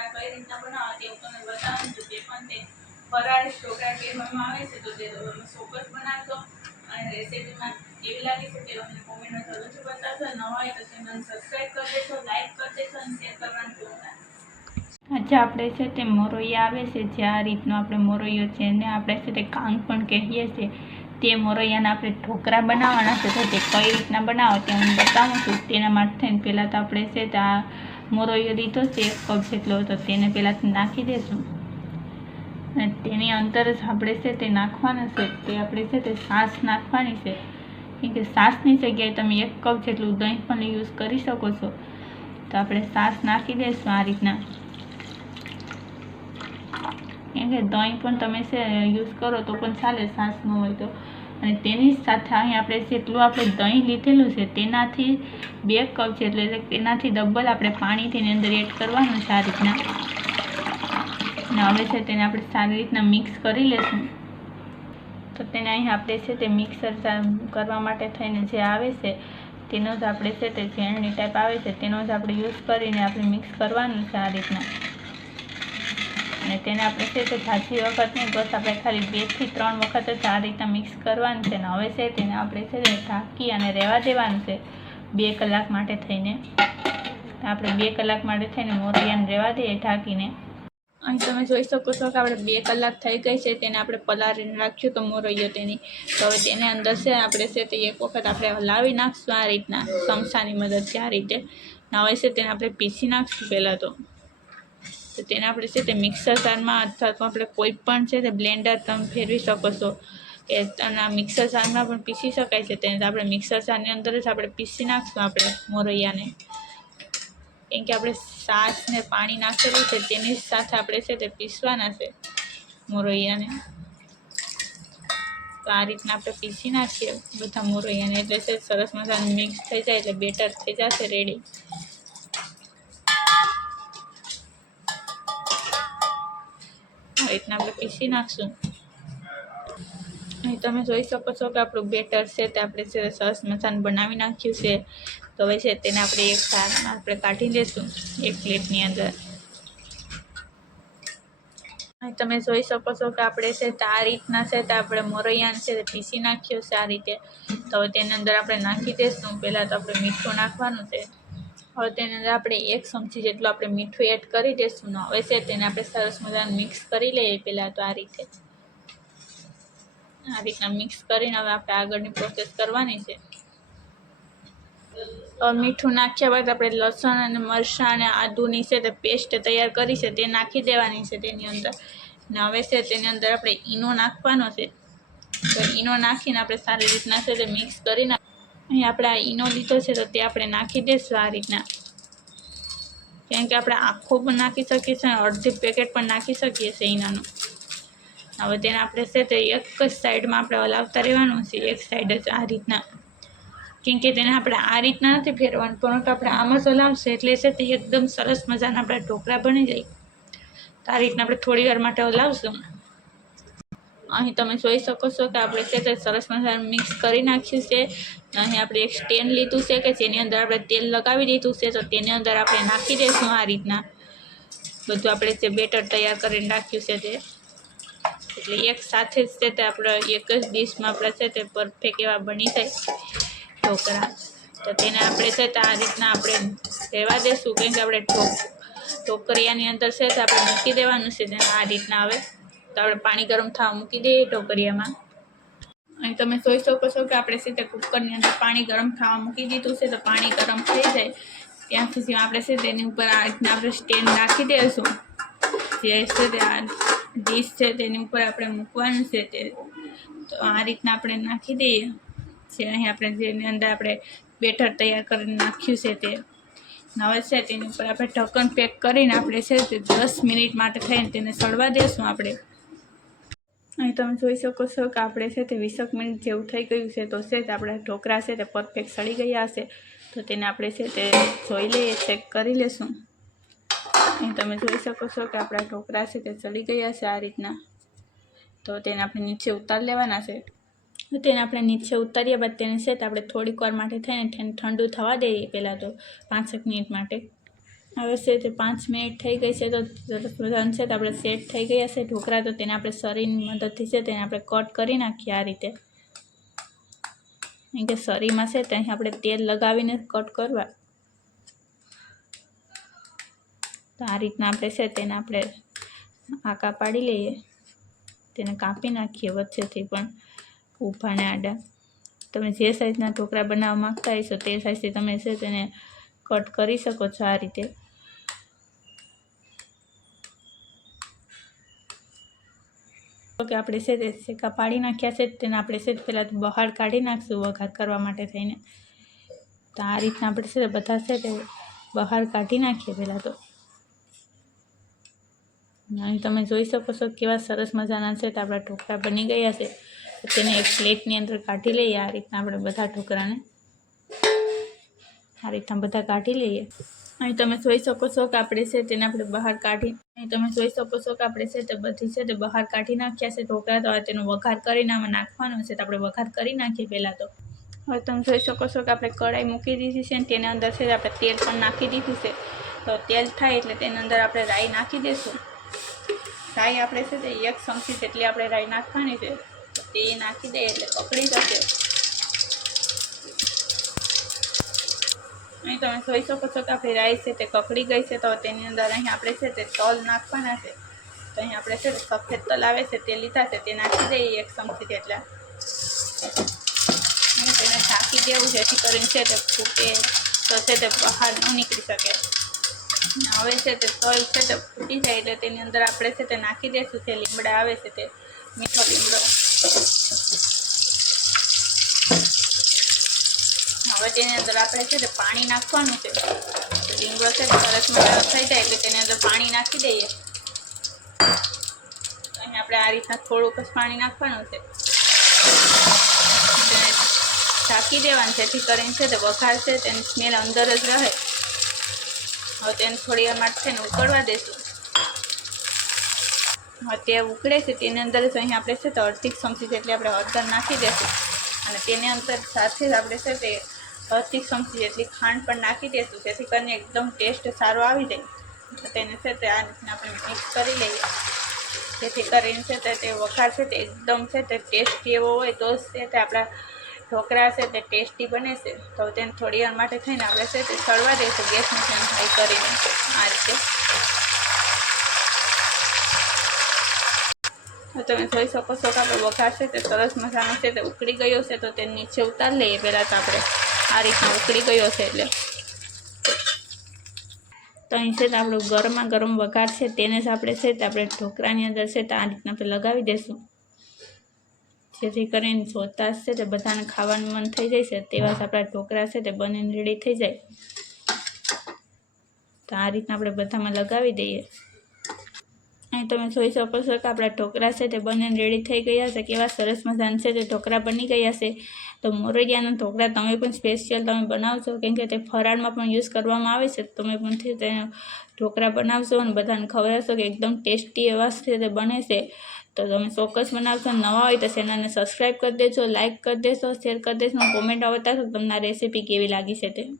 ઢોકળા કઈ રીતના બનાવવા તે હું તમને બતાવું છું. તે પણ તે ફરાળી ઢોકળા કહેવામાં આવે છે. તો તે ચોક્કસ બનાવજો અને રેસીપીમાં કેવી લાગી છે તે અમને કોમેન્ટમાં જરૂરથી બતાવજો. નવા હોય તો ચેનલ સબસ્ક્રાઈબ કરી દેજો, લાઈક કરી દેજો અને શેર કરવાનું ભૂલતા નહીં. આજે આપણે છે તે મોરૈયા આવે છે, જે આ રીતનો આપણે મોરૈયો છે ને આપણે છે તે કાંગ પણ કહીએ છીએ. તે મોરૈયાના આપણે ઢોકળા બનાવવાના છે. તો તે કઈ રીતના બનાવો તે હું બતાવું છું. તેના માટે થઈને પહેલાં તો આપણે છે તે આ મોરૈયો લીધો છે 1 કપ જેટલો, તો તેને પહેલાં નાખી દઈશું. અને તેની અંદર જ આપણે છે તે નાખવાનું છે તે આપણે છે તે છાશ નાખવાની છે. કેમ કે છાશની જગ્યાએ તમે 1 કપ જેટલું દહીં પણ યુઝ કરી શકો છો. તો આપણે છાશ નાખી દઈશું આ રીતના. કેમ કે દહીં પણ તમે છે યુઝ કરો તો પણ ચાલે, છાશ ન હોય તો. અને તેની સાથે અહીં આપણે જેટલું આપણે દહીં લીધેલું છે તેનાથી 2 કપ જેટલું, એટલે તેનાથી ડબલ આપણે પાણી તેની અંદર એડ કરવાનું છે આ રીતના. અને હવે છે તેને આપણે સારી રીતના મિક્સ કરી લેશું. તો તેને અહીં આપણે છે તે મિક્સર કરવા માટે થઈને જે આવે છે તેનો જ આપણે છે તે ઝેરણી ટાઈપ આવે છે તેનો જ આપણે યુઝ કરીને આપણે મિક્સ કરવાનું છે આ રીતના. અને તેને આપણે છે તે ઝાઝી વખત નહીં, બસ આપણે ખાલી 2 થી 3 વખત જ આ રીતના મિક્સ કરવાનું છે. અને હવે છે તેને આપણે છે તે ઢાંકી અને રહેવા દેવાનું છે 2 કલાક માટે થઈને. આપણે 2 કલાક માટે થઈને મોરૈયાને રહેવા દઈએ ઢાંકીને. અહીં તમે જોઈ શકો છો કે આપણે 2 કલાક થઈ ગઈ છે. તેને આપણે પલાળીને રાખ્યું તો મોરૈયો તેની. તો હવે તેને અંદર છે આપણે છે તે એક વખત આપણે હલાવી નાખશું આ રીતના ચમચાની મદદથી આ રીતે. હવે છે તેને આપણે પીસી નાખશું પહેલાં તો તેને આપણે છે તે મિક્સર જારમાં અથવા તો આપણે કોઈ પણ છે તે બ્લેન્ડર તમે ફેરવી શકો છો કે આ મિક્સર જારમાં પણ પીસી શકાય છે. તેને આપણે મિક્સર જારની અંદર જ આપણે પીસી નાખશું આપણે મોરૈયાને. કેમ કે આપણે છાશ ને પાણી નાખેલું છે તેની સાથે આપણે છે તે પીસવાના છે મોરૈયાને. તો આ રીતના આપણે પીસી નાખીએ બધા મોરૈયાને, એટલે છે સરસ મજાનું મિક્સ થઈ જાય એટલે બેટર થઈ જશે રેડી. આ રીતના આપણે પીસી નાખશું. અહીં તમે જોઈ શકો છો કે આપણું બેટર છે તે આપણે છે સરસ મજાનું બનાવી નાખ્યું છે. તો હવે છે તેને આપણે એક થાળમાં આપણે કાઢી લઈશું એક પ્લેટની અંદર. અહીં તમે જોઈ શકો છો કે આપણે છે તે આ રીતના છે તે આપણે મોરૈયાને છે તે પીસી નાખ્યું છે આ રીતે. તો હવે તેની અંદર આપણે નાખી દઈશું. પહેલાં તો આપણે મીઠું નાખવાનું છે. હવે તેની અંદર આપણે 1 ચમચી જેટલું આપણે મીઠું એડ કરી દઈશું. હવે છે તેને આપણે સરસ મજાનું મિક્સ કરી લઈએ પહેલાં તો આ રીતે. આ રીતના મિક્સ કરીને હવે આપણે આગળની પ્રોસેસ કરવાની છે. મીઠું નાખ્યા બાદ આપણે લસણ અને મરચાં અને આદુની છે તે પેસ્ટ તૈયાર કરી છે તે નાખી દેવાની છે તેની અંદર. ને હવે છે તેની અંદર આપણે ઈનો નાખવાનો છે. તો ઈનો નાખીને આપણે સારી રીતના છે તે મિક્સ કરીને અહીં આપણે આ ઈનો લીધો છે તો તે આપણે નાખી દઈશું આ રીતના. કેમ કે આપણે આખો પણ નાખી શકીએ છીએ અને અડધી પેકેટ પણ નાખી શકીએ છીએ ઈનાનું. હવે તેને આપણે છે તે એક જ સાઈડમાં આપણે હલાવતા રહેવાનું છે, એક સાઈડ જ આ રીતના. કેમ કે તેને આપણે આ રીતના નથી ફેરવાનું, પરંતુ આપણે આમ જ હલાવશે એટલે છે તે એકદમ સરસ મજાના આપણા ઢોકળા બની જાય. તો આ રીતના આપણે થોડી વાર માટે હલાવશું. અહીં તમે જોઈ શકો છો કે આપણે છે તે સરસ મજાનું મિક્સ કરી નાખ્યું છે. અહીં આપણે એક સ્ટેન્ડ લીધું છે કે જેની અંદર આપણે તેલ લગાવી દીધું છે. તો તેની અંદર આપણે નાખી દઈશું આ રીતના બધું આપણે જે બેટર તૈયાર કરીને રાખ્યું છે તે. એટલે એક સાથે જ છે તે આપણે એક જ ડીશમાં આપણે છે તે પરફેક્ટ એવા બની જાય ઢોકળા. તો તેને આપણે છે તે આ રીતના આપણે રહેવા દઈશું. કેમ કે આપણે ઢોકળિયાની અંદર છે તે આપણે મૂકી દેવાનું છે તેને આ રીતના. હવે તો આપણે પાણી ગરમ થવા મૂકી દઈએ ઢોકળિયામાં. અહીં તમે જોઈ શકો છો કે આપણે છે તે કુકરની અંદર પાણી ગરમ થવા મૂકી દીધું છે. તો પાણી ગરમ થઈ જાય ત્યાં સુધી આપણે છે તેની ઉપર આ રીતના આપણે સ્ટેન્ડ રાખી દઈશું. જે છે તે આ ડીશ છે તેની ઉપર આપણે મૂકવાનું છે તે. તો આ રીતના આપણે નાખી દઈએ જે અહીં આપણે જેની અંદર આપણે બેટર તૈયાર કરીને નાખ્યું છે તે. હવે છે તેની ઉપર આપણે ઢક્કન પેક કરીને આપણે છે તે 10 મિનિટ માટે થઈને તેને સળવા દઈશું આપણે. અહીં તમે જોઈ શકો છો કે આપણે છે તે 20 મિનિટ જેવું થઈ ગયું છે. તો છે તે આપણે ઢોકળા છે તે પરફેક્ટ સળી ગયા હશે. તો તેને આપણે છે તે જોઈ લઈએ, ચેક કરી લેશું. અહીં તમે જોઈ શકો છો કે આપણા ઢોકળા છે તે સળી ગયા છે આ રીતના. તો તેને આપણે નીચે ઉતારી લેવાના છે. તો તેને આપણે નીચે ઉતાર્યા બાદ તેને છે તે આપણે થોડીક વાર માટે થઈને ઠંડુ થવા દઈએ પહેલાં તો 5 મિનિટ માટે. હવે છે તે 5 મિનિટ થઈ ગઈ છે, તો સરસ મજાનું છે તો આપણે સેટ થઈ ગયા છે ઢોકળા. તો તેને આપણે સરીની મદદથી છે તેને આપણે કટ કરી નાખીએ આ રીતે. કેમ કે સરીમાં છે ત્યાં આપણે તેલ લગાવીને કટ કરવા. તો આ રીતના આપણે છે તેને આપણે આકા પાડી લઈએ, તેને કાપી નાખીએ વચ્ચેથી પણ ઊભા ને આડા. તમે જે સાઈઝના ઢોકળા બનાવવા માંગતા હશો તે સાઈઝથી તમે છે તેને કટ કરી શકો છો આ રીતે. કે આપણે છે તે શેકા પાડી નાખ્યા છે, તેને આપણે છે પહેલાં બહાર કાઢી નાખશું વઘાર કરવા માટે થઈને. તો આ રીતના આપણે છે બધા છે તે બહાર કાઢી નાખીએ પહેલાં તો. અહીં તમે જોઈ શકો છો કેવા સરસ મજાના છે તો આપણા ઢોકળા બની ગયા છે. તેને એક પ્લેટની અંદર કાઢી લઈએ. આ રીતના આપણે બધા ઢોકળાને આ રીતના બધા કાઢી લઈએ. અહીં તમે જોઈ શકો છો કે આપણે છે તેને આપણે બહાર કાઢી તે બધી છે તે બહાર કાઢી નાખ્યા છે ઢોકળા. તો તેનો વઘાર કરીને આમાં નાખવાનો છે, તો આપણે વઘાર કરી નાખીએ પહેલાં તો. હવે તમે જોઈ શકો છો કે આપણે કઢાઈ મૂકી દીધી છે, અને તેની અંદર છે આપણે તેલ પણ નાખી દીધું છે. તો તેલ થાય એટલે તેની અંદર આપણે રાઈ નાખી દઈશું. રાઈ આપણે છે તે 1 ચમચી જેટલી આપણે રાઈ નાખવાની છે. તે નાખી દઈએ એટલે પકડી જશે. અહીં તમે જોઈ શકો છો કે આપણી રાઈ છે તે કકડી ગઈ છે. તો તેની અંદર અહીં આપણે છે તે તલ નાખવાના છે. તો અહીં આપણે છે તે સફેદ તલ આવે છે તે લીધા છે, તે નાખી દઈએ 1 ચમચી જેટલા. અને તેને ઢાંકી દેવું જેથી કરીને છે તે ફૂટે તો છે તે બહાર ન નીકળી શકે. હવે છે તે તલ છે તે ફૂટી જાય એટલે તેની અંદર આપણે છે તે નાખી દઈશું જે લીમડા આવે છે તે મીઠો લીમડો. હવે તેની અંદર આપણે છે તે પાણી નાખવાનું છે. તો લીમડો છે તે સરસ મજાનો થઈ જાય એટલે તેની અંદર પાણી નાખી દઈએ. અહીં આપણે આ રીતના થોડુંક જ પાણી નાખવાનું છે. તેને ઢાંકી દેવાનું જેથી કરીને છે તે વઘાર છે તેની સ્મેલ અંદર જ રહે. હવે તેને થોડી વાર માટે છે ને ઉકળવા દઈશું. હવે તે ઉકળે છે તેની અંદર જ અહીં આપણે છે તો 1/2 ચમચી જેટલી આપણે હળદર નાખી દઈશું. અને તેની અંદર સાથે જ આપણે છે તે 1/2 ચમચી જેટલી ખાંડ પણ નાખી દઈશું, જેથી કરીને એકદમ ટેસ્ટ સારો આવી જાય. તો તેને છે તે આ રીતના આપણે મિક્સ કરી લઈએ, જેથી કરીને છે તે વઘાર છે તે એકદમ છે તે ટેસ્ટી એવો હોય તો જ છે તે આપણા ઢોકળા છે તે ટેસ્ટી બને છે. તો તેને થોડી વાર માટે થઈને આપણે છે તે ચડવા દઈશું ગેસની ફ્લેમ હાઈ કરીને આ રીતે. તો તમે જોઈ શકો છો કે આપણો વઘાર છે તે સરસ મજાનો છે તે ઉકળી ગયો છે. તો તે નીચે ઉતારી લઈએ પહેલાં તો આપણે આ રીતના ઉકળી ગયો છે એટલે. તો અહીં છે તો આપણું ગરમા ગરમ વઘાર છે તેને જ આપણે છે તે આપણે ઢોકળાની અંદર છે તે આ રીતના આપણે લગાવી દઈશું, જેથી કરીને જોતા છે તે બધાને ખાવાનું મન થઈ જાય છે તેવા જ આપણા ઢોકળા છે તે બનીને રેડી થઈ જાય. તો આ રીતના આપણે બધામાં લગાવી દઈએ. અહીં તમે જોઈ શકો છો કે આપણા ઢોકળા છે તે બનીને રેડી થઈ ગયા છે. કેવા સરસ મજાના છે તે ઢોકળા બની ગયા છે. તો મોરૈયાના ઢોકળા તમે પણ સ્પેશિયલ તમે બનાવજો, કેમ કે તે ફરાળમાં પણ યુઝ કરવામાં આવે છે. તમે પણ તેના ઢોકળા બનાવશો અને બધાને ખવડાવશો કે એકદમ ટેસ્ટી એવા છે તે બને છે. તો તમે ચોક્કસ બનાવશો. નવા હોય તો ચેનલને સબસ્ક્રાઈબ કરી દેજો, લાઇક કરી દેશો, શેર કરી દેશો, કોમેન્ટ આવતા તો તમને આ રેસીપી કેવી લાગી છે તે.